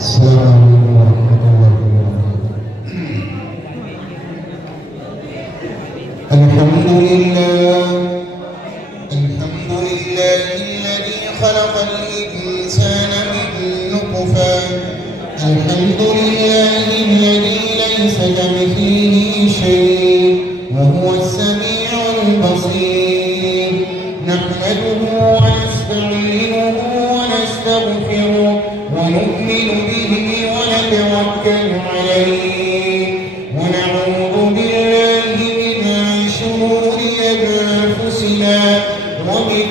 السلام عليكم ورحمة الله وبركاته. الحمد لله الذي خلق الإنسان من نطفة. الحمد لله الذي ليس كمثله شيء وهو السميع البصير. نحمده ونستعينه ونستغفره ونؤمن به ونتوكل عليه ونعوذ بالله من شرور أنفسنا ومن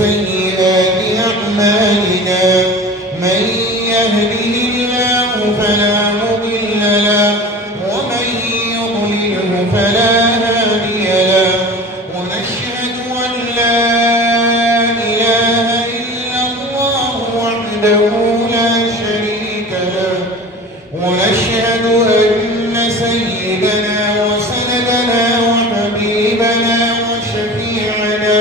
سيئات أعمالنا. من يهده الله فلا مضل له ومن يضلله فلا هادي له. ونشهد أن لا إله إلا الله وحده لا شريك له. ونشهد أن سيدنا وسندنا وحبيبنا وشفيعنا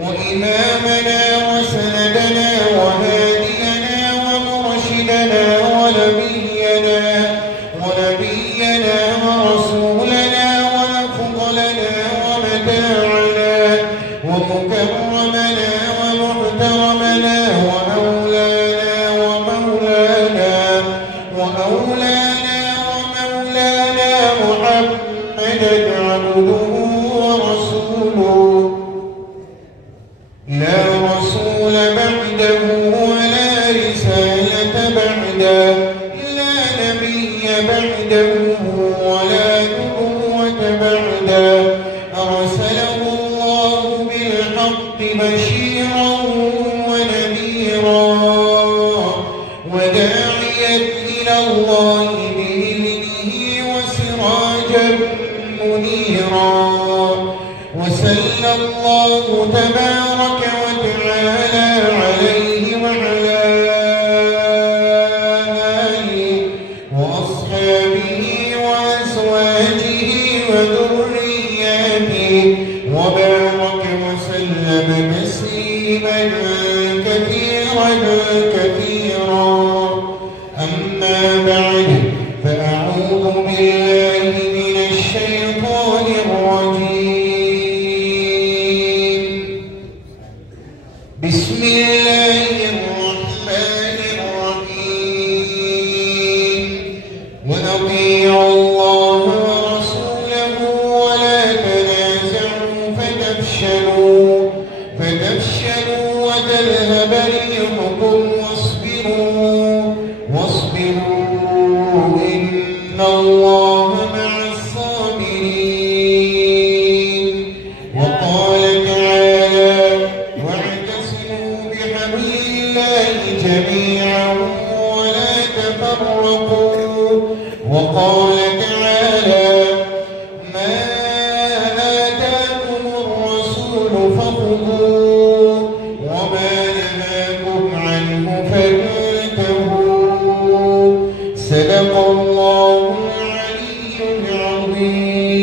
وإمامنا وسندنا وهادينا ومرشدنا ونبينا ورسولنا وأفضلنا ومتاعنا ومكرمنا ومحترمنا ومولانا محمدا عبده ورسوله لا رسول بعده ولا رسالة بعده لا نبي بعده ولا نبوة بعده. أرسله الله بالحق بشيرا ونذيرا وداعيا إلى الله بإذنه وسراجا منيرا. وصلى الله تبارك وتعالى عليه وعلى آله وأصحابه وأزواجه وذرياته وبارك وسلم تسليما كثيرا كثيرا. أما بعد فأعوذ بالله من الشيطان الرجيم. بسم الله الرحمن الرحيم. وأطيعوا الله ورسوله ولا تنازعوا فتفشلوا وتذهب ريحكم واصبروا إن الله مع الصابرين. وقال تعالى واعتصموا بحبل الله جميعا ولا تفرقوا. وقال تعالى ما آتاكم الرسول فخذوه وما نهاكم عنه فانتهوا. صدق الله العلي العظيم.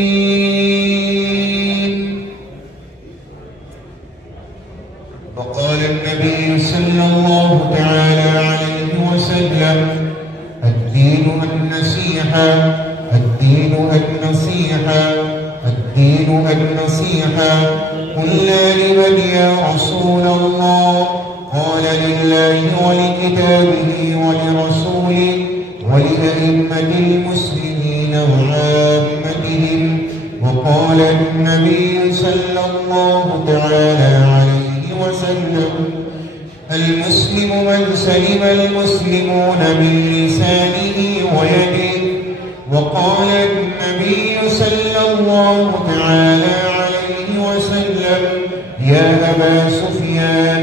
وقال النبي صلى الله تعالى عليه وسلم الدين النصيحة الدين النصيحة الدين النصيحة. قلنا لمن يا رسول الله؟ قال لله ولكتابه ولرسوله ولأئمة المسلمين وعامتهم. وقال النبي صلى الله تعالى عليه وسلم المسلم من سلم المسلمون من لسانه ويده. وقال النبي صلى الله تعالى عليه وسلم يا أبا سفيان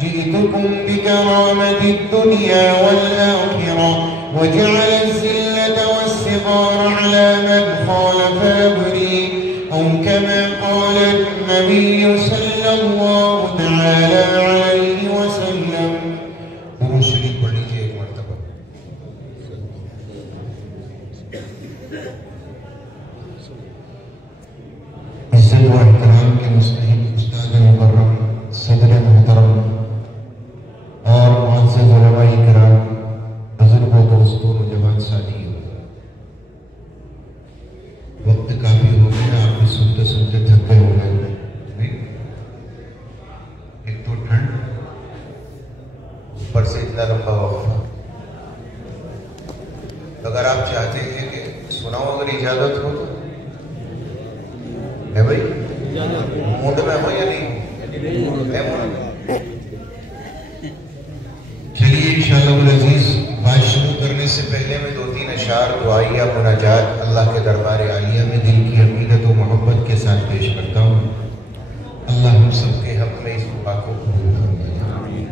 جئتكم بكرامة الدنيا والآخرة وجعل الذلة والصغار على من خالف أمري أو كما قال النبي صلى الله تعالى عليه وسلم. درود شریف پڑھ لیجیے ایک مرتبہ. عزت و احترام کے مستحق استاد مکرم صدر محترم اور معزز علماء کرام ذنب وغفر. اگر آپ چاہتے ہیں کہ سناؤ، اگر اجازت ہو تو ہے بھائی، موڈ میں ہو یا نہیں ہے موڈ میں؟ چلیے انشاءاللہ العزیز، بات شروع کرنے سے پہلے میں 2-3 اشعار دعائیہ مناجات اللہ کے دربار عالیہ میں دل کی عقیدت و محبت کے ساتھ پیش کرتا ہوں. اللہ ہم سب کے حق میں اس دعا کو قبول فرمائے.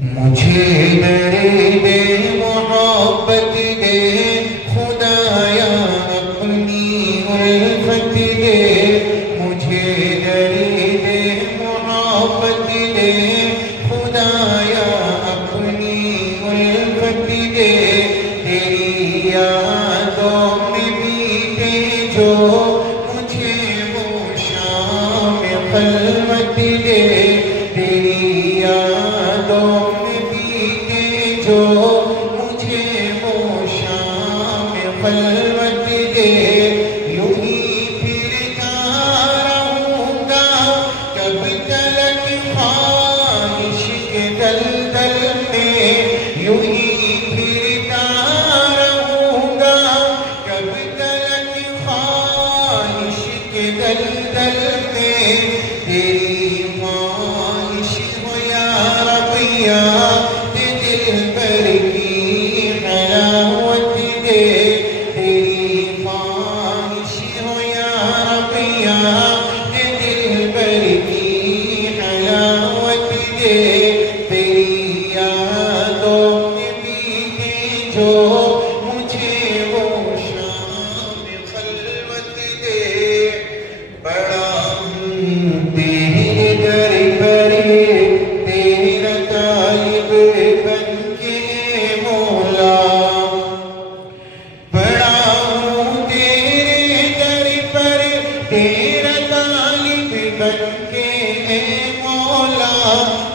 مجھے درد محبت دے خدایا اپنی الفت دے، مجھے درد محبت دے خدایا اپنی الفت دے. تیری یادوں میں بیتے جو مجھے وہ شام خلوت دے. تیری یادوں جو مجھے وہ شام خلوت دے. یوں ہی پھرتا رہوں گا کب تلک خواہش کے دلدل میں. یوں ہی پھرتا رہوں گا کب تلک خواہش کے دلدل میں. تیری خواہش ہو یا ربیہ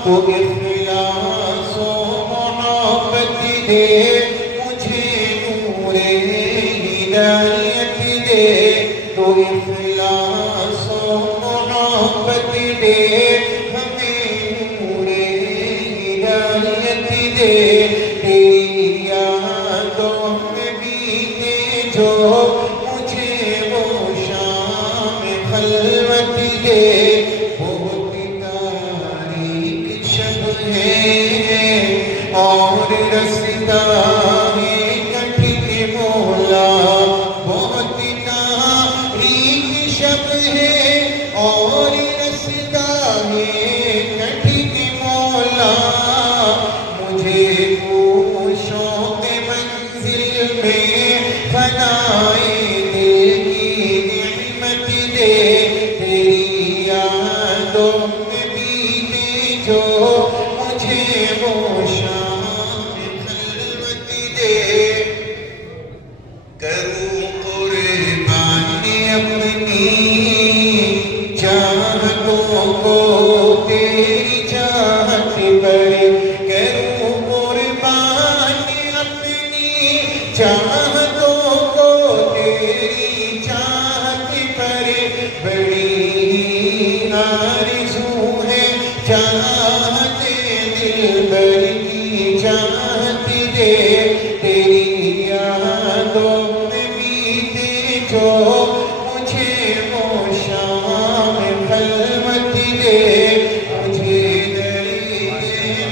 تو اخلاص و محبت دے. مجھے نور ہدایت دے. تو اخلاص و محبت دے. ہمیں نور ہدایت دے. تیری یادوں میں بیتے جو مجھے وہ شام خلوت دے. اور رستا ہے کٹھن مولا، بہت تاریک شب ہے. اور رستا ہے کٹھن مولا، مجھے تو شوق منزل میں فنائے دل کی نعمت دے. تیری یادوں میں بیتے جو مجھے وہ شام خلوت دے. کروں قربانی اپنی چاہتوں کو تیری چاہت پر. کروں قربانی اپنی چاہتوں کو تیری چاہت پر. بڑی آرزو ہے چاہت دل بر کی چاہت دے. تیری یادوں میں بیتے جو مجھے وہ شام خلوت دے. مجھے درد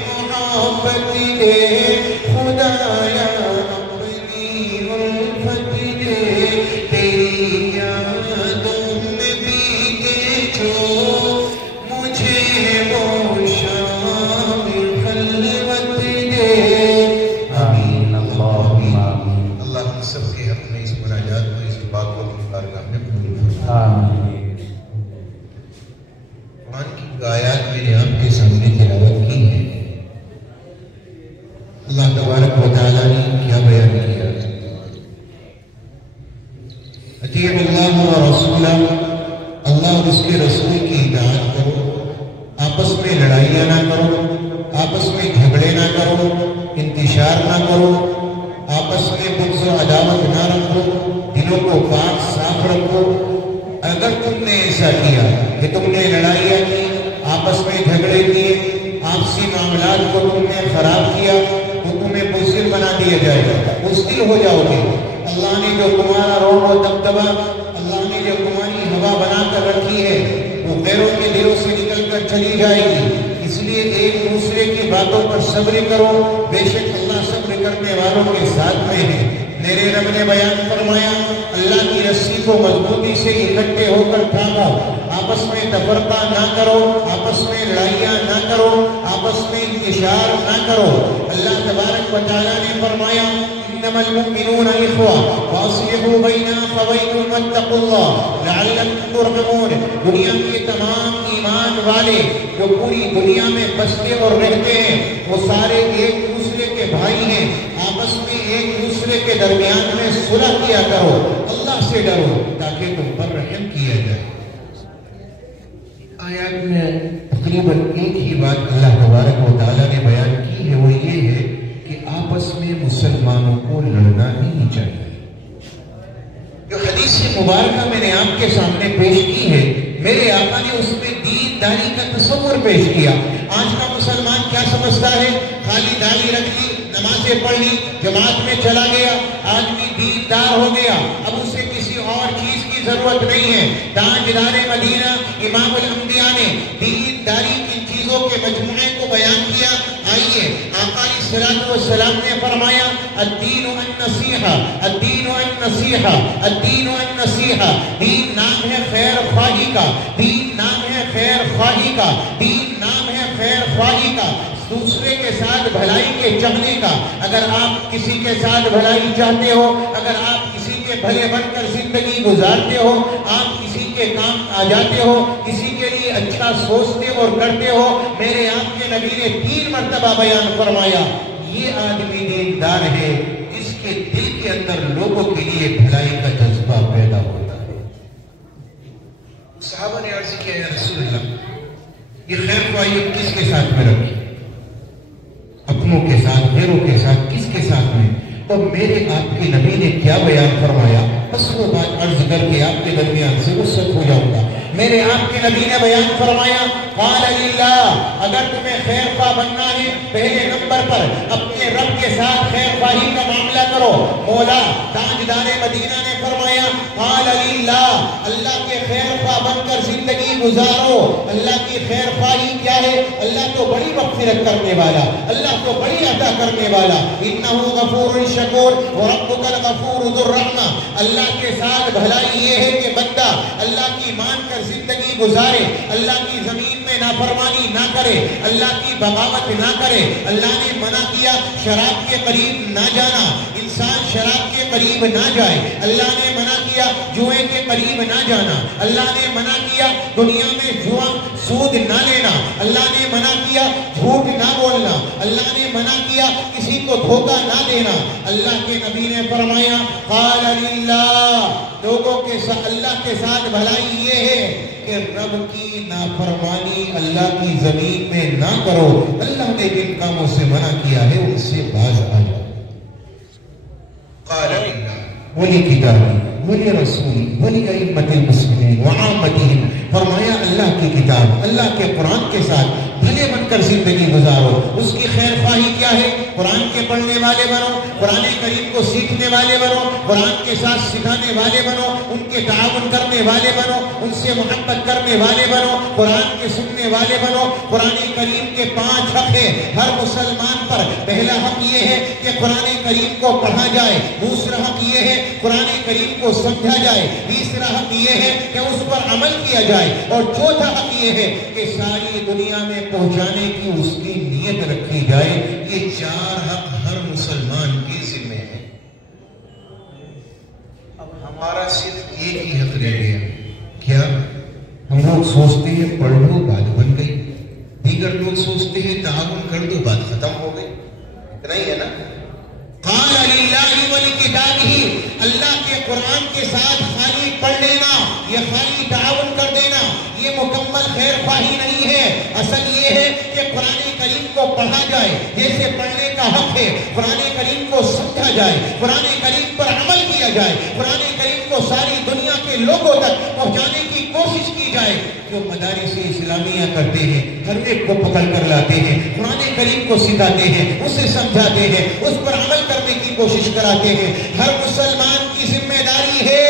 محبت دے خدایا اپنی الفت دے. تیری یادوں میں بیتے جو مجھے وہ شام خلوت دے. آمین اللہم آمین. اللہ ہم سب کے حق میں اس مناجات کو، اس بات کو اپنی بارگاہ میں قبول فرمائے. آمین. قرآن کی آیات میں نے آپ کے سامنے تلاوت کی ہے. اللہ تبارک و تعالیٰ نے کیا بیان کیا؟ اطیعوا اللہ و رسولہ، اللہ اور اس کے رسول کی اطاعت کرو. آپس میں لڑائیاں نہ کرو، آپس میں جھگڑے نہ کرو، انتشار نہ کرو، آپس میں بغض و عداوت نہ رکھو، دلوں کو پاک صاف رکھو. اگر تم نے ایسا کیا کہ تم نے لڑائیاں کی، آپس میں جھگڑے کیے، آپسی معاملات کو تم نے خراب کیا تو تمہیں بزدل بنا دیا جائے گا، بزدل ہو جاؤ گے۔ اللہ نے جو تمہارا روح و دبدبہ، اللہ نے جو تمہاری ہوا بنا کر رکھی ہے وہ غیروں کے دلوں سے نکل کر چلی جائے گی۔ اس لیے ایک دوسرے کی باتوں پر صبر کرو، بے شک اللہ صبر کرنے والوں کے ساتھ میں ہے۔ میرے رب نے بیان فرمایا اللہ کی رسی کو مضبوطی سے اکٹھے ہو کر تھامو، آپس میں تفرقہ نہ کرو، آپس میں لڑائیاں نہ کرو، آپس میں انتشار نہ کرو۔ اللہ تبارک و تعالیٰ نے فرمایا انما المؤمنون اخوہ فاصلحوا بین اخویکم واتقوا اللہ لعلکم ترحمون۔ دنیا کے تمام ایمان والے جو پوری دنیا میں بستے اور رہتے ہیں وہ سارے ایک دوسرے کے بھائی ہیں، آپس میں ایک دوسرے کے درمیان میں صلح کیا کرو، اللہ سے ڈرو تاکہ تم پر رحم کیا جائے۔ آیات میں تقریباً ایک ہی بات اللہ تبارک و تعالیٰ نے بیان کی ہے، وہ یہ ہے کہ آپس میں مسلمانوں کو لڑنا نہیں چاہیے۔ جو حدیث مبارکہ میں نے آپ کے سامنے پیش کی ہے، میرے آقا نے اس میں دین داری کا تصور پیش کیا۔ آج کا مسلمان کیا سمجھتا ہے؟ خالی داڑھی رکھ لی، نمازیں پڑھ لی، جماعت میں چلا گیا، آدمی دیندار ہو گیا، اب اسے کسی اور چیز کی ضرورت نہیں ہے۔ تاجدار مدینہ امام الانبیاء نے دینداری کی چیزوں کے مجموعے کو بیان کیا۔ آئیے آقا علیہ الصلوۃ والسلام نے فرمایا الدین النصیحہ، الدین النصیحہ، الدین النصیحہ۔ دین نام ہے خیر خواہی کا، دین نام ہے خیر خواہی کا، دین نام ہے خیر خواہی کا، دوسرے کے ساتھ بھلائی کے چاہنے کا۔ اگر آپ کسی کے ساتھ بھلائی چاہتے ہو، اگر آپ کسی کے بھلے بن کر زندگی گزارتے ہو، آپ کسی کے کام آ جاتے ہو، کسی کے لیے اچھا سوچتے اور کرتے ہو، میرے آپ کے نبی نے 3 مرتبہ بیان فرمایا یہ آدمی دیندار ہے جس کے دل کے اندر لوگوں کے لیے بھلائی کا جذبہ پیدا ہوتا ہے۔ صحابہ نے عرض کیا یا رسول اللہ یہ خیر خواہی کس کے ساتھ میں رکھی؟ اپنوں کے ساتھ، غیروں کے ساتھ، کس کے ساتھ میں؟ اور میرے آپ کے نبی نے کیا بیان فرمایا؟ بس وہ بات عرض کر کے آپ کے درمیان سے رخصت ہو جاؤں گا۔ میرے آپ کے نبی نے بیان فرمایا قال للہ، اگر تمہیں خیر خواہ بننا ہے پہلے نمبر پر اپنے رب کے ساتھ خیر خواہی کا معاملہ کرو۔ مولا تاجدار مدینہ نے فرمایا قال للہ، اللہ کے خیر خواہ بن کر زندگی گزارو۔ اللہ کی خیر خواہی کیا ہے؟ اللہ تو بڑی مغفرت کرنے والا، اللہ تو بڑی عطا کرنے والا، انہ غفور شکور وربک الغفور ذو الرحمہ۔ اللہ کے ساتھ بھلائی یہ ہے کہ بندہ اللہ کی مان کر زندگی گزارے، اللہ کی زمین میں نافرمانی نہ کرے، اللہ کی بغاوت نہ کرے۔ اللہ نے منع کیا شراب کے قریب نہ جانا، انسان شراب کے قریب نہ جائے۔ اللہ نے منع کیا جوئے کے قریب نہ جانا۔ اللہ نے منع کیا دنیا میں جوا سود نہ لینا۔ اللہ نے منع کیا جھوٹ نہ بولنا۔ اللہ نے منع کیا کسی کو دھوکہ نہ دینا۔ اللہ کے نبی نے فرمایا قال للہ، لوگوں کے ساتھ اللہ کے ساتھ بھلائی یہ ہے کہ رب کی نافرمانی اللہ کی زمین میں نہ کرو۔ اللہ نے جن کاموں سے منع کیا ہے ان سے باز آ جاؤ۔ قال للہ ولی کتابی ولی رسولی ولی ائمۃ المسلمین وعامتہم، فرمایا اللہ کی کتاب، اللہ کے قرآن کے ساتھ بھلے بن کر زندگی گزارو۔ اس کی خیر خواہی کیا ہے؟ قرآن کے پڑھنے والے بنو، قرآن کریم کو سیکھنے والے بنو، قرآن کے ساتھ سکھانے والے بنو، ان کے تعاون کرنے والے بنو، ان سے محبت کرنے والے بنو، قرآن کے سننے والے بنو۔ قرآن کریم کے 5 حق ہیں ہر مسلمان پر۔ پہلا حق یہ ہے کہ قرآن کریم کو پڑھا جائے، دوسرا حق یہ ہے قرآن کریم کو سمجھا جائے، تیسرا حق یہ ہے کہ اس پر عمل کیا جائے، اور چوتھا حق یہ ہے کہ ساری دنیا میں پہنچانے کی اس کی نیت رکھی جائے۔ یہ 4 حق ہر مسلمان کے ذمہ ہے۔ اب ہمارا صرف ایک ہی حق رہ گیا، کیا؟ ہم لوگ سوچتے ہیں پڑھ لو بات بن گئی، دیگر لوگ سوچتے ہیں تعاون کر دو بات ختم ہو گئی۔ اتنا ہی ہے نا؟ قال للہ ولکتابہ، اللہ کے قرآن کے ساتھ خالی پڑھ لینا، یہ خالی تعاون کر دینا، یہ مکمل خیر خواہی نہیں ہے۔ اصل یہ ہے کہ قرآن کریم کو پڑھا جائے، جیسے پڑھنے کا حق ہے، قرآن کریم کو سمجھا جائے، قرآن کریم پر عمل کیا جائے، قرآن کریم کو ساری دنیا کے کے لوگوں تک پہنچانے کی کوشش کی جائے. جو مدارس اسلامیہ کرتے ہیں ہر ایک کو پکڑ کر لاتے ہیں, قرآن کریم کو سکھاتے ہیں, اسے سمجھاتے ہیں, اس پر عمل کرنے کی کوشش کراتے ہیں. ہر مسلمان کی ذمہ داری ہے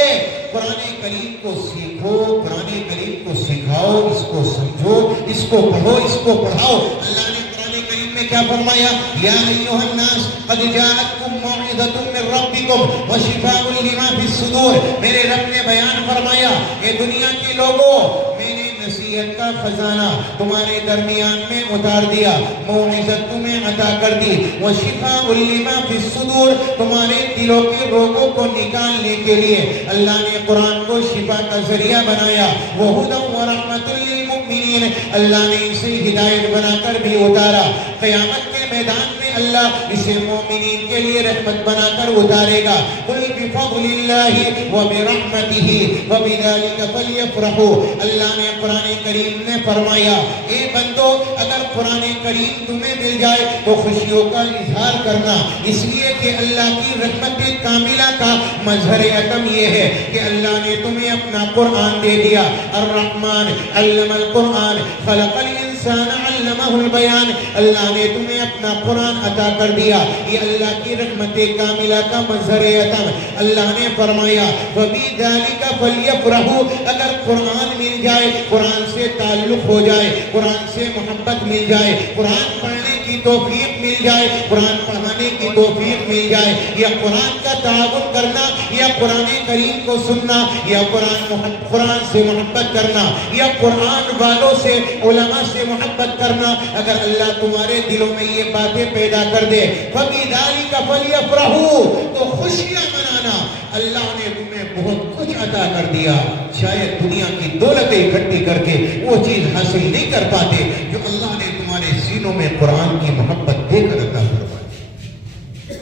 قرآن کریم کو سیکھو, قرآن کریم کو سکھاؤ, اس کو سمجھو, اس کو پڑھو, اس کو پڑھاؤ. اللہ نے قرآن کریم میں کیا فرمایا؟ یا ایھا الناس قد جاءتکم موعظۃ من ربکم وشفاء لما فی الصدور. میرے رب نے بیان فرمایا, اے دنیا کے لوگوں, میں نے نصیحت کا خزانہ تمہارے درمیان میں اتار دیا, موعظت تمہیں عطا کر دی, وشفاء لما فی الصدور, تمہارے دلوں کے روگوں کو نکالنے کے لیے اللہ نے قرآن کو شفا کا ذریعہ بنایا. وہدی ورحمۃ للمؤمنین, اللہ نے اسے ہدایت بنا کر بھی اتارا. قیامت کے میدان میں اللہ اسے مومنین کے لیے رحمت بنا کر اتارے گا. قل بفضل اللہ وبرحمتہ وبذلک فلیفرحوا. اللہ نے قرآن کریم میں فرمایا, اے بندو, اگر قرآن کریم تمہیں مل جائے تو خوشیوں کا اظہار کرنا, اس لیے کہ اللہ کی رحمت کاملہ کا مظہر عتم یہ ہے کہ اللہ نے تمہیں اپنا قرآن دے دیا. الرحمن علم القرآن خلق الانسان علمہ البیان. اللہ نے تمہیں اپنا قرآن عطا کر دیا, یہ اللہ کی رحمت کاملہ کا مظہر عتم. اللہ نے فرمایا وَبِذَلِكَ فَلْيَفْرَحُوا. اگر قرآن مل جائے, قرآن سے تعلق ہو جائے, قرآن سے محبت مل جائے, قرآن پڑھنے کی توفیق مل جائے, قرآن پڑھانے کی توفیق مل جائے, یا قرآن کا تعاون کرنا, یا قرآن کریم کو سننا, یا قرآن سے محبت کرنا, یا قرآن والوں سے, علماء سے محبت کرنا, اگر اللہ تمہارے دلوں میں یہ باتیں پیدا کر دے, فَبِذَلِكَ فَلْيَفْرَحُوا, تو خوشیاں منانا. اللہ نے تمہیں بہت کچھ عطا کر دیا, شاید دنیا کی دولتیں اکٹھی کر کے وہ چیز حاصل نہیں کر پاتے جو اللہ نے تمہارے سینوں میں قرآن کی محبت دے کر عطا فرمائی.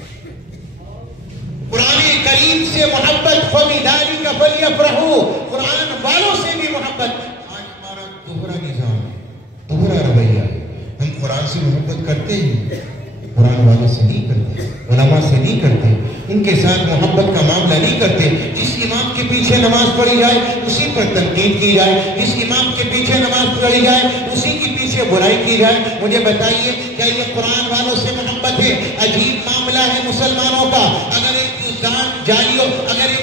قرآن کریم سے محبت, فَبِذَلِكَ فَلْيَفْرَحُوا, قرآن والوں سے بھی محبت. آج ہمارا دوہرا نظام ہے, دوہرا رویہ ہے. ہم قرآن سے محبت کرتے ہیں, قرآن والوں سے نہیں کرتے, علماء سے نہیں کرتے, ان کے ساتھ محبت کا معاملہ نہیں کرتے. جس امام کے پیچھے نماز پڑھی جائے اسی پر تنقید کی جائے, جس امام کے پیچھے نماز پڑھی جائے اسی کے پیچھے برائی کی جائے. مجھے بتائیے, کیا یہ قرآن والوں سے محبت ہے؟ عجیب معاملہ ہے مسلمانوں کا. اگر ایک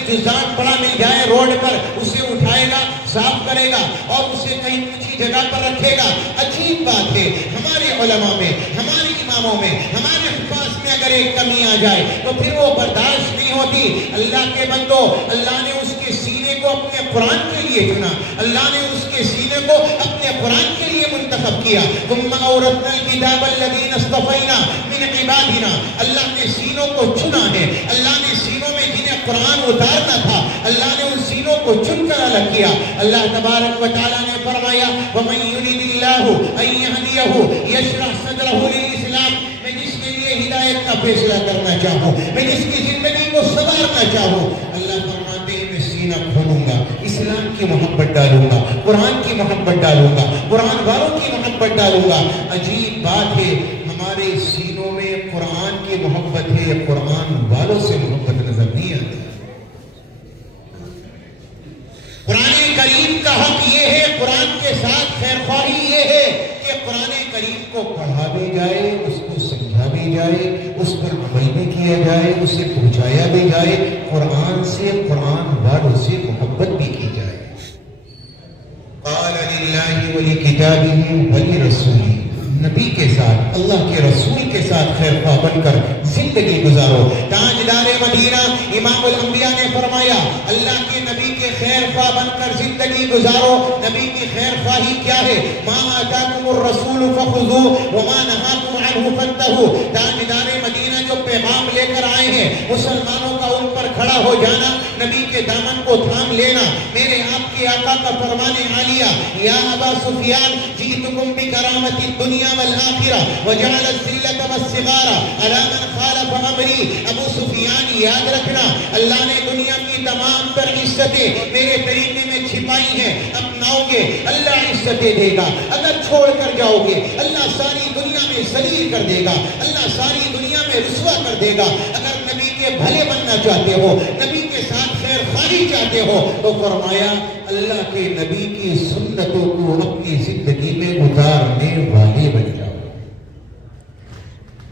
جزدان پڑا مل جائے روڈ پر, اسے اٹھائے گا, صاف کرے گا اور اسے کہیں اونچی جگہ پر رکھے گا. عجیب بات ہے, ہمارے علماء میں, ہمارے اماموں میں, ہمارے حفاظ میں اگر ایک کمی آ جائے تو پھر وہ برداشت نہیں ہوتی. اللہ کے بندو, اللہ نے اس کے سینے کو اپنے قرآن کے لیے چنا, اللہ نے اس کے سینے کو اپنے قرآن کے لیے منتخب کیا. ثم اورثنا الکتاب الذین اصطفینا من عبادنا. اللہ نے سینوں کو چنا ہے, اللہ نے سینوں میں جنہیں قرآن اتارنا تھا, اللہ نے ان سینوں کو چن کر الگ کیا. اللہ تبارک و تعالیٰ نے فرمایا وَمَن يُرِدِ اللَّهُ أَن يَهْدِيَهُ يَشْرَحْ صَدْرَهُ لِلْإِسْلَامِ. میں جس کے لیے ہدایت کا فیصلہ کرنا چاہوں, میں جس کی زندگی کو سنوارنا چاہوں, اللہ فرماتے ہیں میں سینہ کھولوں گا, اسلام کی محبت ڈالوں گا, قرآن کی محبت ڈالوں گا, قرآن والوں کی محبت ڈالوں گا. عجیب بات ہے, ہمارے سینوں میں قرآن کی محبت ہے, قرآن والوں سے محبت نظر نہیں آتی. قرآن کریم کا حق یہ ہے, قرآن کے ساتھ خیر خواہی یہ ہے کہ قرآن کریم کو پڑھا بھی جائے, اس کو سمجھا بھی جائے, اس پر عمل بھی کیا جائے, اسے پہنچایا بھی جائے, قرآن سے, قرآن والوں سے محبت بھی کی جائے. قال للہ ولکتابہ ولرسولہ. نبی کے ساتھ, اللہ کے رسول کے ساتھ خیر خواہ بن کر زندگی گزارو. تاجدار مدینہ امام الانبیاء نے فرمایا اللہ کے نبی کے خیر خواہ بن کر زندگی گزارو. نبی کی خیر خواہی کیا ہے؟ ما آتاکم الرسول فخذوه وما نهاکم عنه فانتهوا. تاجدار مدینہ جو پیغام لے کر آئے ہیں, مسلمانوں کا ان پر کھڑا ہو جانا, نبی کے دامن کو تھام لینا. میرے آپ کے آقا کا فرمان عالیہ, یا ابا سفیان جئتکم بکرامت الدنیا والآخرہ وجعل الذلة والصغار علی من خالف امری. ابو سفیان یاد رکھنا, اللہ نے دنیا کی تمام تر عزتیں میرے طریقے میں چھپائی ہیں, اپناؤ گے اللہ عزتیں دے گا, اگر چھوڑ کر جاؤ گے اللہ ساری دنیا میں ذلیل کر دے گا, اللہ ساری دنیا میں رسوا کر دے گا. اگر نبی کے بھلے بننا چاہتے ہو, نبی کے کے ساتھ خیر خواہی چاہتے ہو تو فرمایا اللہ کے نبی کی سنتوں کو اپنی زندگی میں اتارنے والے بن جاؤ.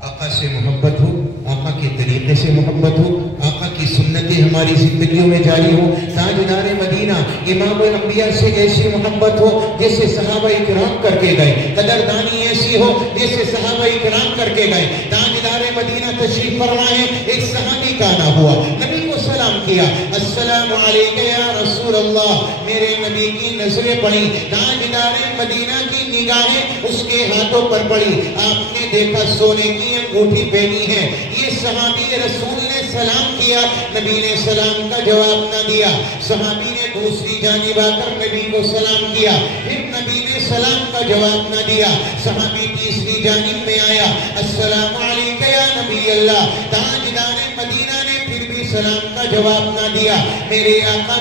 آقا سے محبت ہو, آقا کے طریقے سے محبت ہو, آقا کی سنتیں ہماری زندگیوں میں جاری ہو. تاجدار مدینہ امام الانبیاء سے ایسی محبت ہو جیسے صحابہ کرام کر کے گئے, قدردانی ایسی ہو جیسے صحابہ کرام کر کے گئے. تاجدار مدینہ تشریف فرمائے, ایک صحابی کا آنا ہوا, نبی کو سلام کیا, السلام علیکم یا رسول اللہ. میرے نبی کی نظریں پڑی, تاجدار مدینہ کی نگاہیں اس کے ہاتھوں پر پڑی. آپ نے دیکھا سونے کی انگوٹھی پہنی ہے. یہ صحابی رسول نے سلام کیا, نبی نے سلام کا جواب نہ دیا. صحابی نے دوسری جانب آ کر نبی کو سلام کیا, پھر نبی نے سلام کا جواب نہ دیا. صحابی تیسری جانب میں آیا, السلام علیکم یا نبی اللہ. تاجدار مدینہ نے پھر بھی سلام کا جواب نہ دیا. میرے آقا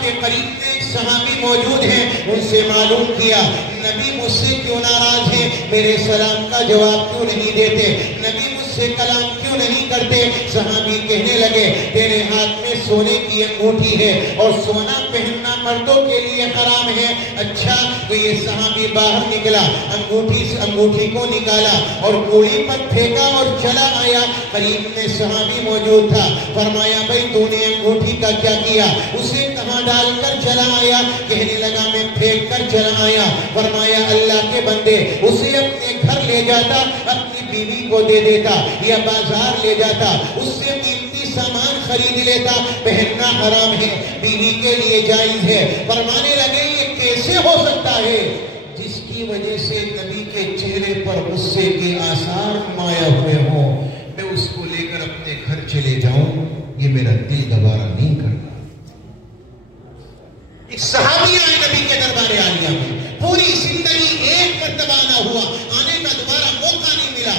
کے قریب میں ایک صحابی موجود ہیں, ان سے معلوم کیا نبی مجھ سے کیوں ناراض ہیں, میرے سلام کا جواب کیوں نہیں دیتے, نبی مجھ سے کلام کیوں نہیں کرتے. صحابی کہنے لگے تیرے ہاتھ میں سونے کی انگوٹھی ہے اور سونا پہننا مردوں کے لیے حرام ہے. اچھا, تو یہ صحابی باہر نکلا, انگوٹھی کو نکالا اور کوڑی پر پھینکا اور چلا آیا. قریب میں صحابی موجود تھا, فرمایا بھائی تو نے انگوٹھی کا کیا کیا, اسے کہاں ڈال کر چلا آیا. کہنے لگا میں پھینک کر چلا آیا. فرمایا اللہ کے بندے, اسے اپنے گھر لے جاتا, اپنی بیوی کو دے دیتا یا بازار لے جاتا, اس سے قیمتی سامان خرید لیتا. پہننا حرام ہے, بیوی کے لیے جائز ہے. فرمانے لگے یہ کیسے ہو سکتا ہے جس کی وجہ سے نبی کے چہرے پر غصے کے آثار نمایاں ہوئے ہوں, میں اس کو لے کر اپنے گھر چلے جاؤں, یہ میرا دل دوبارہ نہیں کرتا. ایک صحابی آئے نبی کے دربار عالیہ میں, پوری زندگی ایک مرتبہ نہ ہوا, آنے کا دوبارہ موقع نہیں ملا.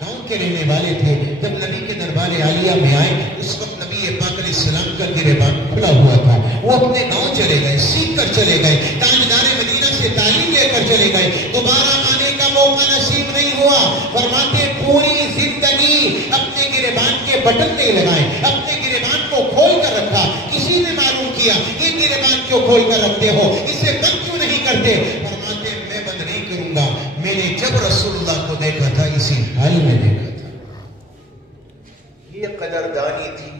گاؤں کے رہنے والے تھے, جب نبی کے دربار عالیہ میں آئے اس وقت نبی پاک علیہ السلام کا گریبان کھلا ہوا تھا. وہ اپنے گاؤں چلے گئے, سیکھ کر چلے گئے, تاجدار مدینہ سے تعلیم لے کر چلے گئے. دوبارہ آنے کا موقع نصیب نہیں ہوا. فرماتے پوری زندگی اپنے گریبان کے بٹن نہیں لگائے, اپنے گریبان کو کھول کر رکھا. کسی نے معلوم کیا یہ گریبان کیوں کھول کر رکھتے ہو, اسے بند کیوں نہیں کرتے. فرماتے میں بند نہیں کروں گا, میں نے جب رسول اللہ کو دیکھا تھا اسی حال میں دیکھا تھا. یہ قدردانی تھی.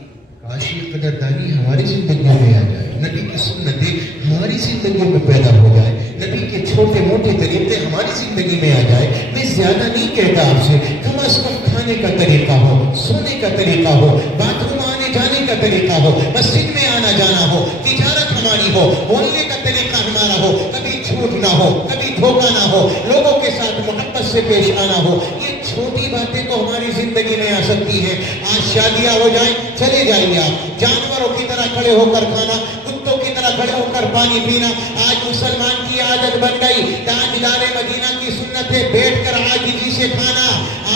کاش یہ قدردانی ہماری زندگیوں میں آ جائے, نبی کی سنتیں ہماری زندگیوں میں پیدا ہو جائے, نبی کے چھوٹے موٹے طریقے ہماری زندگی میں آ جائے. میں زیادہ نہیں کہتا آپ سے, کم از کم کھانے کا طریقہ ہو, سونے کا طریقہ ہو, باتھ روم آنے جانے کا طریقہ ہو, مسجد میں آنا جانا ہو, تجارت ہماری ہو, بولنے کا طریقہ ہمارا ہو, کبھی جھوٹ نہ ہو, کبھی دھوکہ نہ ہو, لوگوں کے ساتھ محبت سے پیش آنا ہو. یہ چھوٹی باتیں تو ہماری زندگی میں آ سکتی ہیں. آج شادیاں ہو جائیں, چلے جائیں آپ, جانوروں کی طرح کھڑے ہو کر کھانا, کتوں کی طرح کھڑے ہو کر پانی پینا آج مسلمان کی عادت بن گئی. تاجدار مدینہ کی سنت ہے بیٹھ کر عاجزی سے کھانا.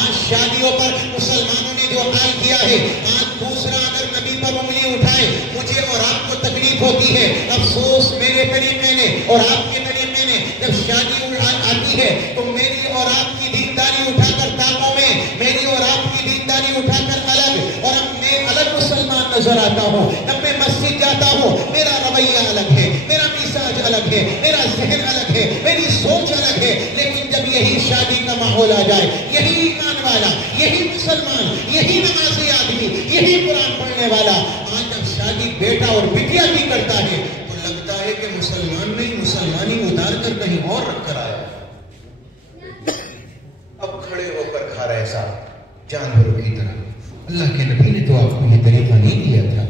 آج شادیوں پر مسلمانوں نے جو حال کیا ہے, آج دوسرا اگر نبی پر انگلی اٹھائے مجھے اور آپ کو تکلیف ہوتی ہے. افسوس میرے طریقے نے اور آپ کے طریقے نے, جب شادی آتی ہے تو میری اور آپ کی دینداری اٹھا کر تاکوں میں, میری اور آپ کی دینداری اٹھا کر الگ, اور اب میں الگ مسلمان نظر آتا ہوں. جب میں مسجد جاتا ہوں میرا رویہ الگ ہے, میرا مزاج الگ ہے, میرا ذہن الگ ہے, میری سوچ الگ ہے. لیکن جب یہی شادی کا ماحول آ جائے, یہی ایمان والا, یہی مسلمان, یہی نمازی آدمی, یہی قرآن پڑھنے والا آج جب شادی بیٹا اور بٹیا کی کرتا ہے تو لگتا ہے کہ مسلمان نہیں, مسلمانی اتار کر کہیں اور رکھ کر آیا. اب کھڑے ہو کر کھا رہے صاحب جانوروں کی طرح. اللہ کے نبی نے تو آپ کو یہ طریقہ نہیں دیا تھا.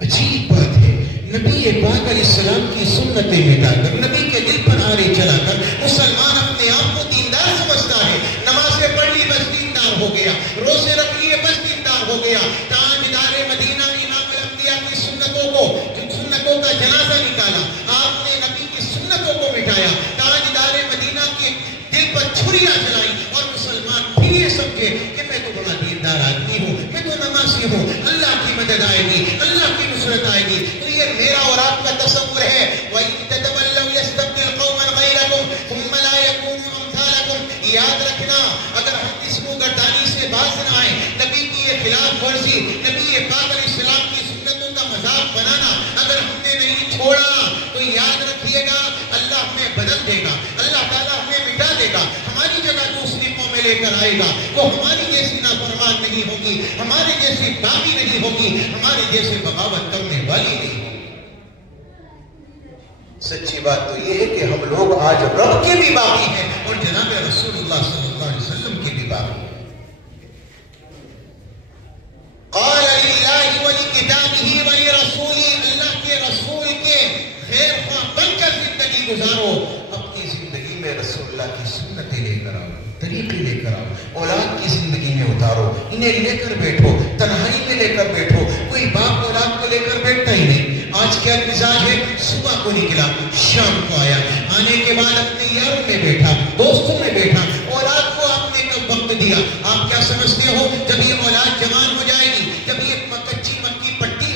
عجیب بات ہے, نبی پاک علیہ السلام کی سنتیں مٹا کر, نبی کے دل پر آرے چلا کر مسلمان اپنے آپ کو دیندار سمجھتا ہے. نمازیں پڑھ لی بس دیندار ہو گیا, روزے رکھ لیے بس دیندار ہو گیا. تاجدار مدینہ امام الانبیاء کی سنتوں کا جنازہ نکالا, آپ نے نبی کی سنتوں کو مٹایا. تاجدار مدینہ کے دل پر چھریاں چلائی اور مسلمان پھر یہ سمجھے کہ میں تو بڑا دیندار آدمی ہوں, میں تو نمازی ہوں, اللہ کی مدد آئے گی, اللہ کی نصرت آئے گی. تو یہ میرا اور آپ کا تصور ہے. وَإِن تَتَوَلَّوْا يَسْتَبْدِلْ قَوْمًا غَيْرَكُمْ ثُمَّ لَا يَكُونُوا أَمْثَالَكُمْ. یاد رکھنا اگر ہم اس منہ گردانی سے باز نہ آئیں, نبی کی یہ خلاف ورزی, نبی پاک علیہ السلام کی بنانا اگر ہم نے نہیں چھوڑا تو یاد رکھیے گا اللہ ہمیں بدل دے گا، اللہ تعالیٰ ہمیں مٹا دے گا، ہماری جگہ دوسری قومیں لے کر آئے گا، وہ ہماری جیسی نافرمان نہیں ہوگی، ہماری جیسی باغی نہیں ہوگی، ہماری جیسے بغاوت کرنے والی نہیں ہوگی۔ سچی بات تو یہ ہے کہ ہم لوگ آج رب کے بھی باغی ہیں اور جناب رسول اللہ صلی اللہ علیہ وسلم کے بھی باغی ہیں۔ قال للہ ولکتابہ ولرسولہ، اللہ کے رسول کے خیر خواہ بن کر زندگی گزارو، اپنی زندگی میں رسول اللہ کی سنتیں لے کر آؤ، طریقے لے کر آؤ، اولاد کی زندگی میں اتارو، انہیں لے کر بیٹھو، تنہائی میں لے کر بیٹھو۔ کوئی باپ اولاد کو لے کر بیٹھتا ہی نہیں۔ آج کیا مزاج ہے؟ صبح کو نکلا، شام کو آیا، آنے کے بعد اپنے یاروں میں بیٹھا، دوستوں میں بیٹھا، اولاد کو آپ نے کب وقت دیا؟ آپ کیا سمجھتے ہو جب یہ اولاد جوان ہو جائے گی، جب یہ کچی مکی پٹی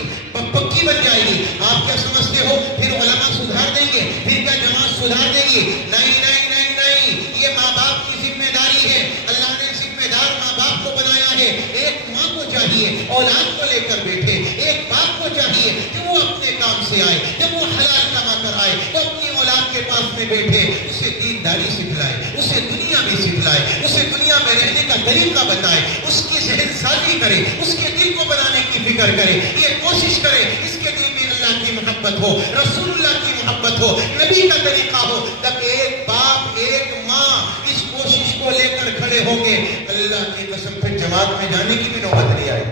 پکی بن جائے گی، آپ کیا سمجھتے ہو پھر علماء سدھار دیں گے، پھر کیا جماعت سدھار دے گی؟ نہیں نہیں نہیں نہیں، یہ ماں باپ کی ذمہ داری ہے، اللہ نے ذمہ دار ماں باپ کو بنایا ہے۔ ایک ماں کو چاہیے اولاد کو لے کر بیٹھے، ایک باپ کو چاہیے کہ وہ اپنے کام سے آئے، جب وہ حلال کما کر آئے تو اپنی اولاد کے پاس میں بیٹھے، اسے دینداری سکھلائے، اسے دنیا میں سکھلائے، اسے دنیا میں رہنے کا طریقہ بتائے، اس کی ذہن سازی کرے، اس کے دل کو بنانے کی فکر کرے، یہ کوشش کرے اس کے دل میں اللہ کی محبت ہو، رسول اللہ کی محبت ہو، نبی کا طریقہ ہو۔ جب ایک باپ ایک ماں اس کوشش کو لے کر کھڑے ہوں گے، اللہ کی قسم پھر جماعت میں جانے کی بھی نوبت نہیں آئے،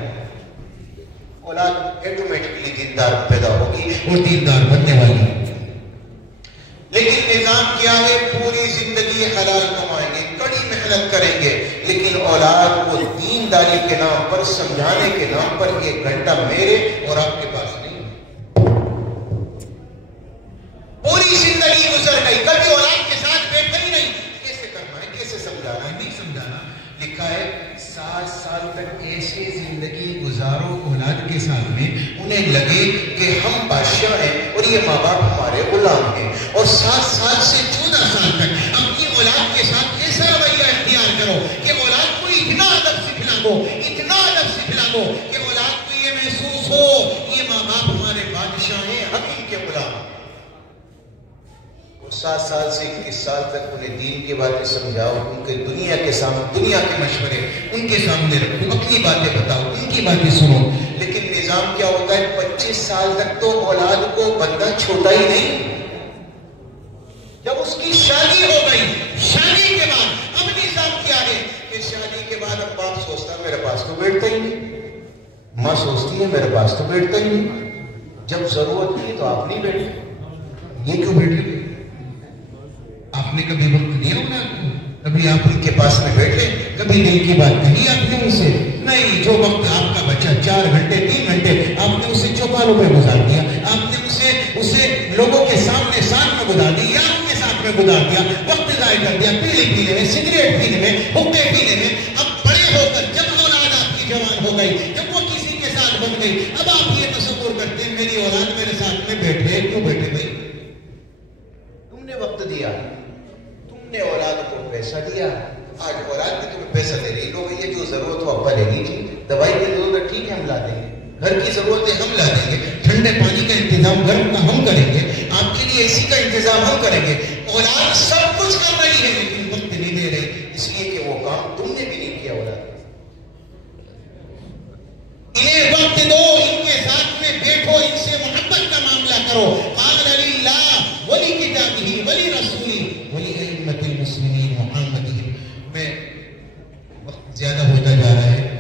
اولاد ایٹومیٹکلی دیندار پیدا ہوگی اور دیندار بننے والی۔ لیکن نظام کیا ہے؟ پوری زندگی حلال کمائیں گے، کڑی محنت کریں گے، لیکن اولاد کو دینداری کے نام پر، سمجھانے کے نام پر 1 گھنٹہ میرے اور آپ کے پاس نہیں۔ پوری زندگی گزر گئی، کبھی اولاد کے ساتھ بیٹھے ہی نہیں، کیسے کرنا ہے، کیسے سمجھانا ہے، نہیں سمجھانا۔ لکھا ہے 60 سال تک ایسے زندگی گزارو اولاد کے ساتھ میں، انہیں لگے کہ ہم بادشاہ ہیں اور یہ ماں باپ ہمارے غلام ہیں، اور 7 سال سے 14 سال تک اپنی اولاد کے ساتھ ایسا رویہ اختیار کرو کہ اولاد کو اتنا ادب سکھلا دو، اتنا ادب سکھلا دو کہ اولاد کو یہ محسوس ہو یہ ماں باپ ہمارے بادشاہ ہیں، ہم ان کے غلام ہیں۔ 7 سال سے 21 سال تک انہیں دین کی باتیں سمجھاؤ، ان کے دنیا کے سامنے، دنیا کے مشورے ان کے سامنے رکھو، اپنی باتیں بتاؤ، ان کی باتیں سنو۔ لیکن نظام کیا ہوتا ہے؟ 25 سال تک تو اولاد کو بندہ چھوٹا ہی نہیں، جب اس کی شادی ہو گئی، شادی کے بعد اب نظام کیا ہے کہ شادی کے بعد اب باپ سوچتا ہے میرے پاس تو بیٹھتا ہی نہیں، ماں سوچتی ہے میرے پاس تو بیٹھتا ہی نہیں، جب ضرورت نہیں تو آپ نہیں بیٹھے، یہ کیوں بیٹھے؟ آپ نے کبھی وقت دیا اولاد کو؟ کبھی آپ ان کے پاس میں بیٹھے، کبھی دل کی بات کہی آپ نے ان سے؟ نہیں، جو وقت آپ کا بچہ 4 گھنٹے 3 گھنٹے آپ نے اسے چوپالوں پہ گزار دیا، آپ نے اسے لوگوں کے سامنے ساتھ میں گزار دیا، یا ان کے ساتھ میں گزار دیا، وقت ضائع کر دیا پینے میں، سگریٹ پینے میں، حقے پینے میں۔ اب بڑے ہو کر جب اولاد آپ کی جوان ہو گئی، جب وہ کسی کے ساتھ بن گئی، اب آپ یہ تصور کرتے ہیں میری اولاد میرے ساتھ میں بیٹھے، کیوں بیٹھے بھائی؟ تم نے وقت دیا، تم نے اولاد کو پیسہ دیا، آج اولاد بھی تمہیں پیسہ دے رہی، لو یہ جو ضرورت ہو ابا لے لیجیے، دوائی کی ضرورت ہے ٹھیک ہے ہم لا دیں گے، گھر کی ضرورت ہے ہم لا دیں گے، ٹھنڈے پانی کا انتظام گرم کا ہم کریں گے، آپ کے لیے اسی کا انتظام ہم کریں گے۔ اولاد سب کچھ کر رہی ہے لیکن وقت نہیں دے رہی، اس لیے کہ وہ کام تم نے بھی نہیں کیا۔ اولاد انہیں وقت دو، ان کے ساتھ میں بیٹھو، ان سے محبت کا معاملہ کرو۔ قال للہ ولکتابہ ولرسولہ ولائمۃ المسلمین وعامتہم۔ میں وقت زیادہ ہوتا جا رہا ہے،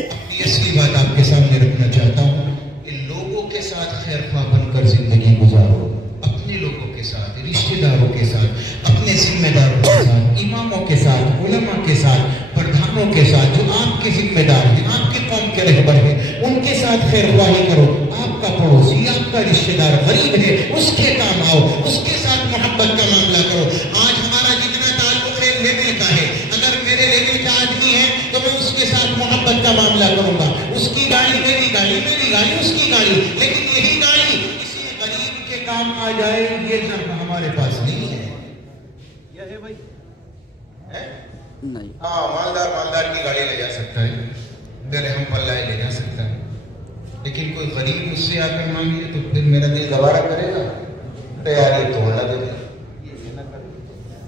اپنی اصلی بات آپ کے سامنے رکھنا چاہتا ہوں کہ لوگوں کے ساتھ خیر خواہ بن کر زندگی گزارو، اپنے لوگوں کے ساتھ، رشتہ داروں کے ساتھ، اپنے ذمہ داروں کے ساتھ، اماموں کے ساتھ، علماء کے ساتھ، پردھانوں کے ساتھ، جو آپ کے ذمہ دار ہیں، آپ کی قوم کے رہبر ہیں، ان کے ساتھ خیر خواہی کرو۔ آپ کا پڑوسی، آپ کا رشتہ دار غریب ہے، اس کے کام آؤ، اس کے ساتھ محبت کا معاملہ کرو۔ آج ہمارا جتنا تعلق ہے لیول کا ہے، اگر میرے لیول کا آدمی ہے تو میں اس کے ساتھ محبت کا معاملہ کروں گا، اس کی گاڑی میری گاڑی، میری گاڑی اس کی گاڑی، لیکن یہی گاڑی کسی غریب کے کام آ جائے یہ ضرور ہمارے پاس نہیں ہے۔ کیا ہے بھائی؟ نہیں، ہاں مالدار کی گاڑی لے جا سکتا ہے، میرے ہم پلہ لے جا سکتا ہے، لیکن لیکن کوئی غریب مجھ سے آ کر مانگے تو پھر میرا دل گوارا کرے گا؟ تیار یہ توڑنا دے دے.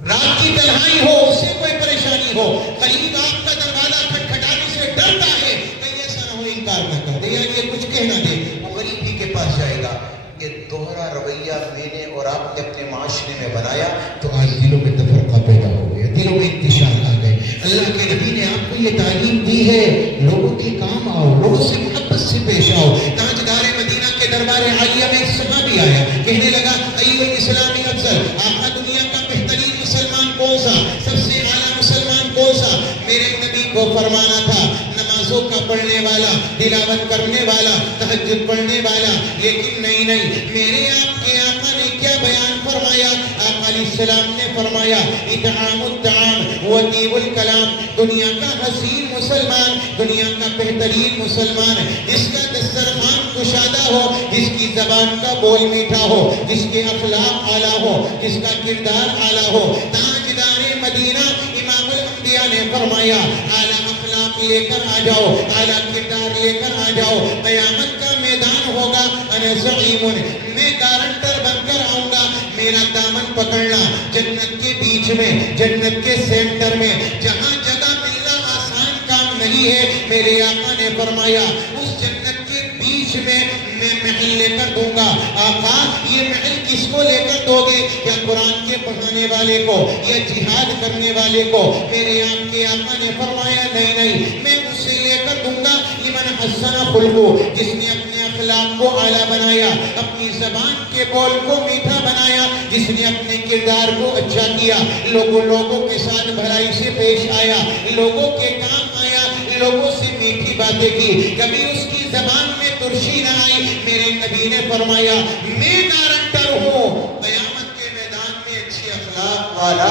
رات کی تنہائی ہو، اس سے کوئی پریشانی ہو، قریب آپ کا دروازہ کھٹکھٹانے سے ڈرتا ہے، کہیں ایسا نہ ہو انکار نہ کر دے یا یہ کچھ کہہ نہ دے، وہ غریب ہی کے پاس جائے گا. یہ دوہرا رویہ میں نے اور آپ نے اپنے معاشرے میں بنایا تو آج دلوں میں تفرقہ پیدا ہو گیا، دلوں میں انتشار آ گئے. اللہ کے نبی نے آپ کو یہ تعلیم دی ہے، لوگوں کے کام آؤ، لوگوں سے محبت سے پیش آؤ. تاجدار مدینہ کے دربار عالیہ میں ایک صحابی آیا، کہنے لگا ایھا الاسلامی افضل، آقا دنیا کا بہترین مسلمان کون سا، سب سے اعلیٰ مسلمان کون سا؟ میرے نبی کو فرمانا تھا نمازوں کا پڑھنے والا، تلاوت کرنے والا، تہجد پڑھنے والا، لیکن نہیں، میرے آپ کے آقا نے کیا بیان فرمایا؟ آقا علیہ السلام نے فرمایا اطعام الطعام وطیب الکلام، دنیا کا حسین مسلمان، دنیا کا بہترین مسلمان، جس کا دسترخوان کشادہ ہو، جس کی زبان کا بول میٹھا ہو، جس کے اخلاق اعلیٰ ہو، جس کا کردار اعلیٰ ہو. تاجدار مدینہ امام الانبیاء نے فرمایا اعلیٰ اخلاق لے کر آ جاؤ، اعلیٰ کردار لے کر آ جاؤ، قیامت کا میدان ہوگا، انا زعیم، میں گارنٹر بن کر آؤں گا، میرا دامن پکڑنا، جنت کے بیچ میں، جنت کے سینٹر میں، جہاں جگہ ملنا آسان کام نہیں ہے، میرے آقا نے فرمایا اس جنت کے بیچ میں میں محل لے کر دوں گا. آقا یہ محل کس کو لے کر دو گے؟ یا قرآن کے پڑھانے والے کو، یا جہاد کرنے والے کو؟ میرے آپ کے آقا نے فرمایا نہیں، میں اسے لے کر دوں گا لمن حسن خلقو، جس نے اپنے اخلاق کو اعلیٰ بنایا، اپنی زبان کے بول کو میٹھا بنایا، جس نے اپنے کردار کو اچھا کیا، لوگوں کے ساتھ بھلائی سے پیش آیا، لوگوں کے کام آیا، لوگوں سے میٹھی باتیں کی، کبھی اس کی زبان میں ترشی نہ آئی. میرے نبی نے فرمایا میں گارنٹر ہوں قیامت کے میدان میں اچھے اخلاق والا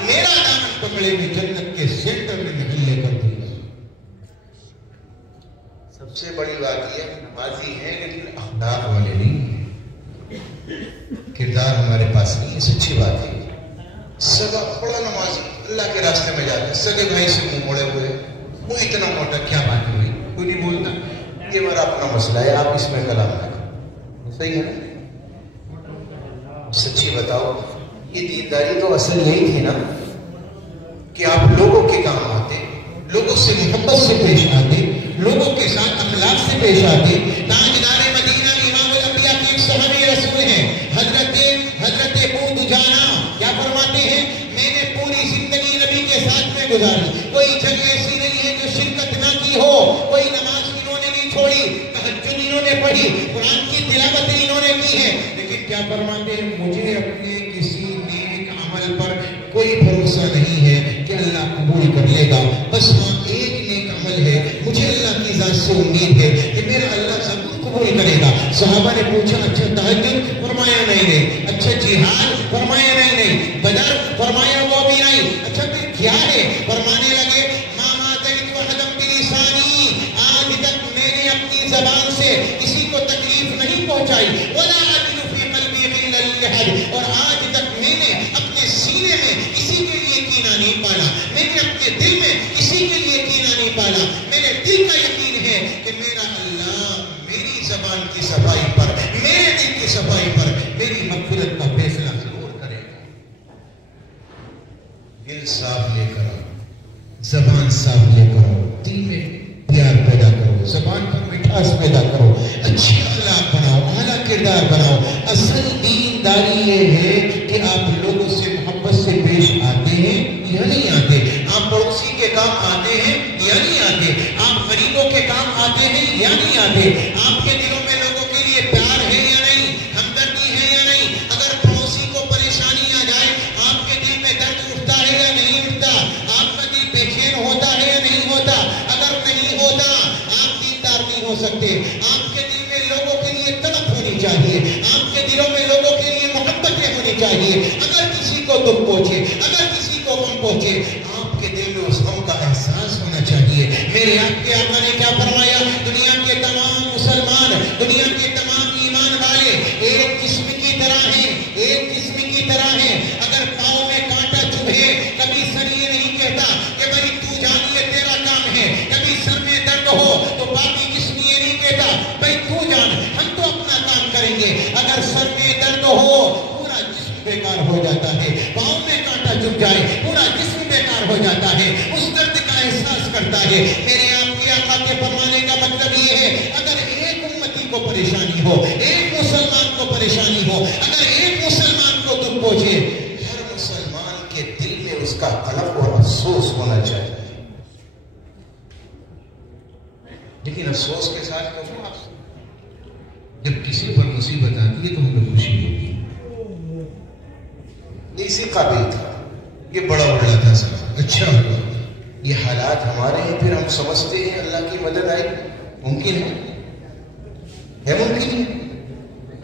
میرا دامن پکڑے میں جنت کے سینٹر میں محل لے کر دوں گا. سب سے بڑی بات یہ نمازی ہیں لیکن اخلاق والے نہیں ہیں، کردار ہمارے پاس نہیں ہے. سچی بات ہے. سگا بڑا نمازی اللہ کے راستے میں جاتا ہے، سگے بھائی سے منہ موڑے ہوئے، منہ اتنا موٹا، کیا بات ہوئی، کوئی نہیں بولتا، یہ ہمارا اپنا مسئلہ ہے، آپ اس میں کلام نہ کریں. صحیح ہے نا؟ سچی بتاؤ، یہ دینداری تو اصل یہی تھی نا کہ آپ لوگوں کے کام آتے، لوگوں سے محبت سے پیش آتے، لوگوں کے ساتھ اخلاق سے پیش آتے. تاجدار مدینہ امام الانبیاء کے ایک صحابی رسول ہیں، حضرت ابو دجانہ، کیا فرماتے ہیں میں نے پوری زندگی نبی کے ساتھ میں گزاری، کوئی جگہ ایسی نہیں ہے جو شرکت نہ کی ہو، کوئی نماز انہوں نے نہیں چھوڑی، تہجد انہوں نے پڑھی، قرآن کی تلاوت انہوں نے کی ہے، لیکن کیا فرماتے ہیں مجھے اپنے کسی نیک عمل پر کوئی بھروسہ نہیں ہے کہ اللہ قبول کر لے گا، بس ہاں ایک نیک عمل ہے، مجھے اللہ کی ذات سے امید ہے کہ میرا اللہ ضرور قبول کرے گا. صحابہ نے پوچھا اچھا تہجد؟ فرمایا نہیں. اچھا جہاد؟ فرمایا نہیں. بدر؟ فرمایا وہ بھی نہیں. اچھا پھر کیا ہے؟ فرمانے لگے ماما تجد وحدم بلسانی، آج تک میں نے اپنی زبان سے کسی کو تکلیف نہیں پہنچائی، ولا اجد فی قلبی غلا لأحد، اور آج تک میں نے اپنے سینے میں کسی کے لیے کینہ نہیں پالا، میں نے اپنے دل میں کسی کے لیے کینہ نہیں پالا. میرے دل کا یقین ہے کہ میرا اللہ میری زبان کی صفائی پر، میرے دل کی صفائی پر میری مغفرت کا فیصلہ ضرور کرے گا. دل صاف لے کر آؤ، زبان صاف لے کر آؤ، دل میں پیار پیدا کرو، زبان پر مٹھاس پیدا کرو، اچھے اخلاق بناؤ، اعلیٰ کردار بناؤ. اصل دینداری یہ ہے کہ آپ لوگوں سے محبت سے پیش آتے ہیں یا نہیں آتے، آپ پڑوسی کے کام آتے ہیں یا نہیں آتے، آپ غریبوں کے کام آتے ہیں یا نہیں آتے، آپ کے دلوں میں لوگوں کے لیے پیار ہے یا نہیں، ہمدردی ہے یا نہیں. اگر پڑوسی کو پریشانی آ جائے آپ کے دل میں درد اٹھتا ہے یا نہیں اٹھتا، آپ کا دل بے چین ہوتا ہے یا نہیں ہوتا؟ اگر نہیں ہوتا آپ دیندار نہیں ہو سکتے. آپ کے دل میں لوگوں کے لیے تڑپ ہونی چاہیے، آپ کے دلوں میں لوگوں کے لیے محبتیں ہونی چاہیے. اگر کسی کو دکھ پہنچے، اگر کسی کو غم پہنچے، آپ کے دل میں اس غم کا احساس ہونا چاہیے. میرے آپ کے آقا نے کیا فرمایا؟ دنیا کے تمام مسلمان، دنیا کے تمام ایمان والے ایک جسم کی طرح ہیں، ایک جسم کی طرح ہیں. اگر پاؤں میں کانٹا چبھے کبھی سر یہ نہیں کہتا کہ بھائی تو جان یہ تیرا کام ہے، کبھی سر میں درد ہو تو باقی جسم یہ نہیں کہتا بھائی تو ہے. میرے آپ کے آقا کے فرمانے کا مطلب یہ ہے اگر ایک امتی کو پریشانی ہو, ایک مسلمان کو پریشانی ہو, اگر ایک مسلمان کو دکھ پہنچے, ہر مسلمان کے دل میں اس کا قلق اور افسوس ہونا چاہیے. لیکن افسوس کے ساتھ کہوں آپ جب کسی پر مصیبت آتی ہے تو ہمیں خوشی ہوتی ہے. یہ اسی قابل تھا, یہ بڑا تھا سب اچھا ہوا. یہ حالات ہمارے ہیں, پھر ہم سمجھتے ہیں اللہ کی مدد آئی. ممکن ہے ممکن ہے.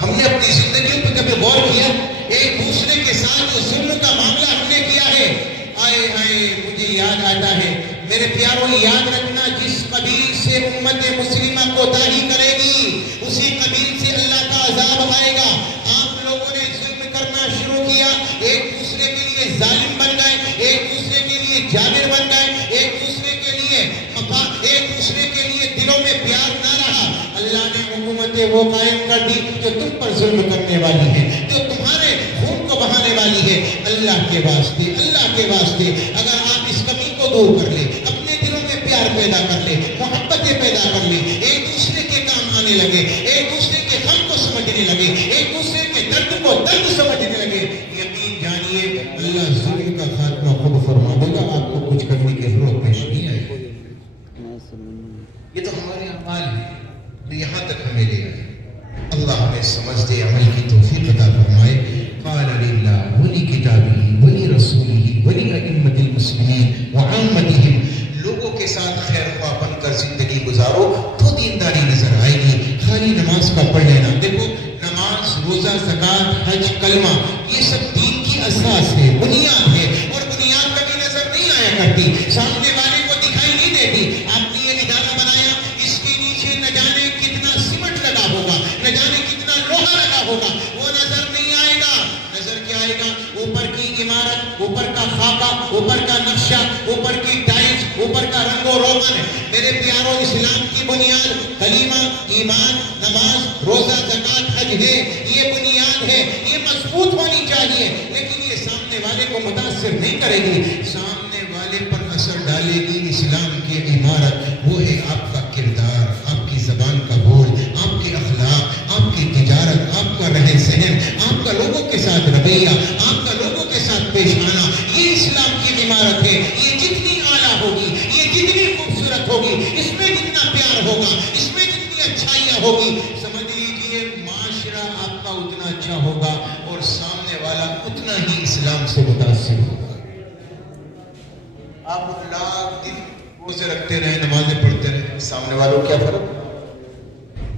ہم نے اپنی زندگیوں پہ کبھی غور کیا ایک دوسرے کے ساتھ جو ظلم کا معاملہ ہم نے کیا ہے؟ آئے آئے مجھے یاد آتا ہے میرے پیاروں, یاد رکھنا جس قبیل سے امت مسلمہ کوتاہی کرے گی اسی قبیل سے اللہ کا عذاب آئے گا. آپ لوگوں نے ظلم کرنا شروع کیا, ایک دوسرے کے لیے ظالم بن گئے, ایک دوسرے کے لیے جابر بن گئے, ایک دوسرے کے لیے دلوں میں پیار نہ رہا. اللہ نے حکومتیں وہ قائم کر دی جو تم پر ظلم کرنے والی ہے, جو تمہارے خون کو بہانے والی ہے. اللہ کے واسطے اگر آپ اس کمی کو دور کر لیں, اپنے دلوں میں پیار پیدا کر لیں, محبتیں پیدا کر لیں, ایک دوسرے کے کام آنے لگے, ایک دوسرے کے غم کو سمجھنے لگے, ایک دوسرے کے درد کو درد سمجھنے لگے, یقین جانیے اللہ ظلم کا خاتمہ خود فرما دے گا. آپ کو کچھ کرنے کی ضرورت پیش نہیں آئے گی. یہ تو ہمارے اعمال ہیں تو یہاں تک ہمیں لے آئے. اللہ ہمیں سمجھ دے, عمل کی توفیق عطا فرمائے. قال للہ ولکتابہ ولرسولہ ولأئمة المسلمین وعامتہم. لوگوں کے ساتھ خیر خواہ بن کر زندگی گزارو تو دینداری نظر آئے گی. خالی نماز کا پڑھ لینا, دیکھو نماز, روزہ, زکوٰۃ, حج, کلمہ یہ سب دین کی اساس ہے, بنیاد ہے, اور بنیاد کبھی نظر نہیں آیا کرتی, سامنے والے کو دکھائی نہیں دیتی. آپ نے یہ ادارہ بنایا, اس کے نیچے نہ جانے کتنا سیمنٹ لگا ہوگا, نہ جانے کتنا لوہا لگا ہوگا, وہ نظر نہیں آئے گا. نظر کیا آئے گا؟ اوپر کی عمارت, اوپر کا خاکہ, اوپر کا نقشہ, اوپر کی ٹائلز, اوپر کا رنگ و روغن. میرے پیاروں, اسلام کی بنیاد کلمہ, ایمان, نماز, روزہ, زکوٰۃ, حج ہے. یہ بنیاد ہے, یہ مضبوط ہونی چاہیے. لیکن یہ سامنے والے کو متاثر نہیں کرے گی, سامنے والے پر اثر ڈالے گی اسلام کی عمارت. وہ ہے آپ کا کردار, آپ کی زبان کا بول, آپ کے اخلاق, آپ کی تجارت, آپ کا رہن سہن, آپ کا لوگوں کے ساتھ رویہ, آپ کا لوگوں کے ساتھ پیش آنا. یہ اسلام کی عمارت ہے. یہ جتنی اعلیٰ ہوگی, یہ جتنی خوبصورت ہوگی, اس میں جتنا پیار ہوگا, اس میں جتنی اچھائیاں ہوگی, سمجھ لیجیے معاشرہ آپ کا اتنا اچھا ہوگا اور سامنے والا اتنا ہی اسلام سے متاثر ہوگا. آپ لاکھ دن روزے رکھتے رہے, نمازیں پڑھتے رہے, سامنے والوں کیا فرق؟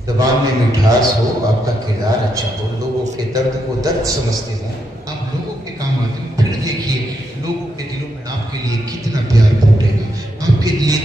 زبان میں مٹھاس ہو, آپ کا کردار اچھا ہو, لوگوں کے درد کو درد سمجھتے ہوں, آپ لوگوں کے کام آتے ہیں, پھر دیکھیے لوگوں کے دلوں میں آپ کے لیے کتنا پیار پھوٹے گا, آپ کے لیے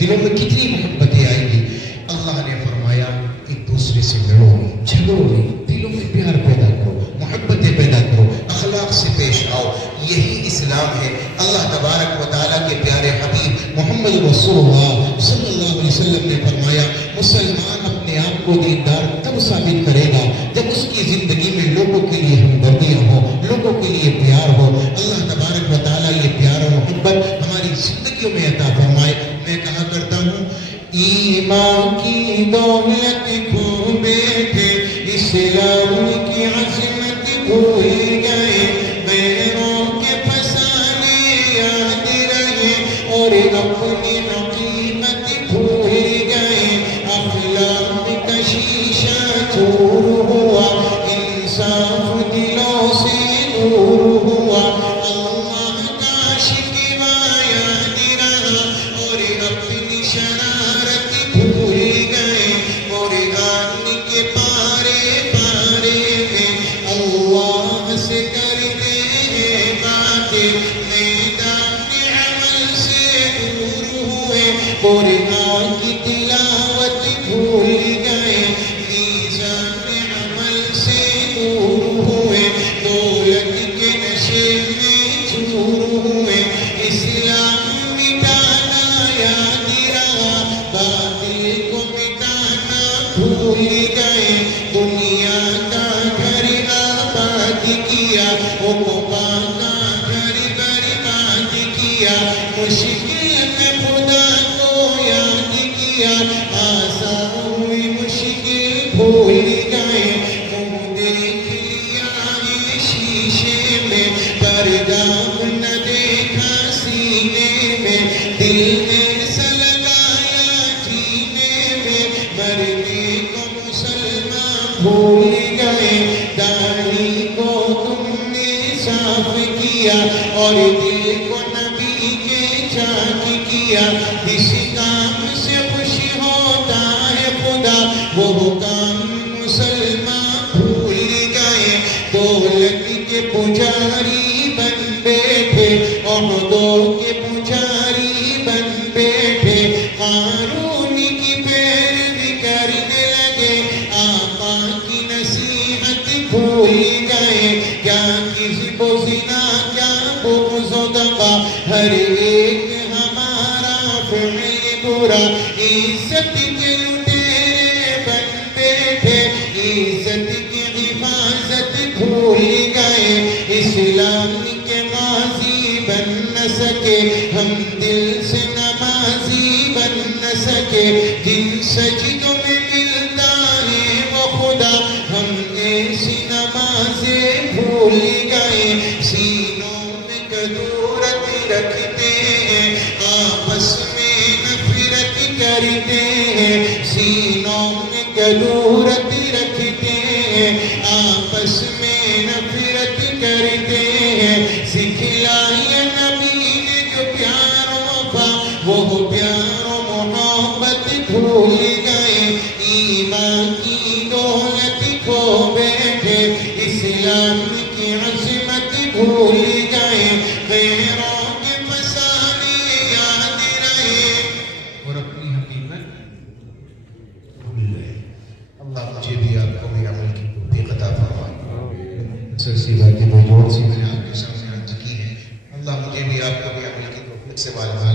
دلوں میں کتنی محبتیں آئیں گی. اللہ نے فرمایا ایک دوسرے سے لڑو نہیں, جھگڑو نہیں, دلوں میں پیار پیدا کرو, محبتیں پیدا کرو, اخلاق سے پیش آؤ. یہی اسلام ہے. اللہ تبارک و تعالیٰ کے پیارے حبیب محمد رسول اللہ صلی اللہ علیہ وسلم نے فرمایا مسلمان اپنے آپ کو دیندار تب ثابت کرے گا جب اس کی زندگی میں لوگوں کے لیے ہمدردیاں ہوں, لوگوں کے لیے پیار ہو. اللہ تبارک و تعالیٰ یہ پیار و محبت ہماری زندگیوں میں عطا فرمائے. میں کہا کرتا ہوں ایمان کی دولت کھو بیٹھے, اسلام کی عظمت بھول گئے, غیروں کے فسانے یاد رہے اور اپنی حقیقت بھول گئے. اخلاق کا شیشہ چور ہوا, انصاف دلوں سے دور ہوا, اللہ کا شکوہ یاد رہا اور اپنی شرارت بھول گئے. اور آن کے پارے پارے میں اللہ سے کرتے ہیں باتیں, میدان عمل سے دور ہوئے, قرآن کی تلاوت بھول گئے, میزان عمل سے دور ہوئے, دولت کے نشے میں چور ہوئے. اسلام مٹانا یاد رہا, باطل کو مٹانا بھول گئے. دنیا کا گھر آباد کیا, عقبہ کا گھر برباد کیا. مشکل میں خدا کو بھول گئے، منہ دیکھ لیا ہے شیشے میں، پردہ نہ دیکھا سینے میں، دل میں سا لگایا جینے میں، مرنے کو مسلمان بھول گئے، داڑھی کو تم نے صاف کیا اور دل کو نبی کے چاک کیا، اس کام سے خوش ہوتا ہے خدا، وہ کام مسلمان بھول گئے، دولت کے پجاری بن بیٹھے، عہدوں کے پجاری بن بیٹھے، قارون کی پیروی کرنے لگے، آقا کی نصیحت بھول گئے، کیا کذب و زنا، کیا بغض و دغا، ہر ایک ہمارا فعل برا، عزت کے لٹیرے بن بیٹھے، عزت کی حفاظت بھول گئے، اسلام کے غازی بن نہ سکے، ہم دل سے نمازی بن نہ سکے، جن سجدوں میں ملتا ہے وہ خدا، ہم ایسی نمازیں بھول گئے، سینوں میں کدورت رکھتے ہیں، آپس میں نفرت کرتے ہیں، سینوں میں کدورت رکھتے ہیں، آپس میں نفرت کرتے ہیں، سکھلایا نبی نے جو پیار و وفا، وہ پیار و محبت بھول گئے، ایمان کی دولت کھو بیٹھے، اسلام کی عظمت بھول گئے، غیروں کے فسانے یاد رہے اور اپنی حقیقت بھول گئے۔ اللہ مجھے بھی آپ کو بھی عمل کی توفیق عطا فرمائے۔ سر سی باتیں بجوڑ سی میں نے آپ کے سامنے عرض کی ہے، اللہ مجھے بھی آپ کو بھی عمل کی توفیق سے مالامال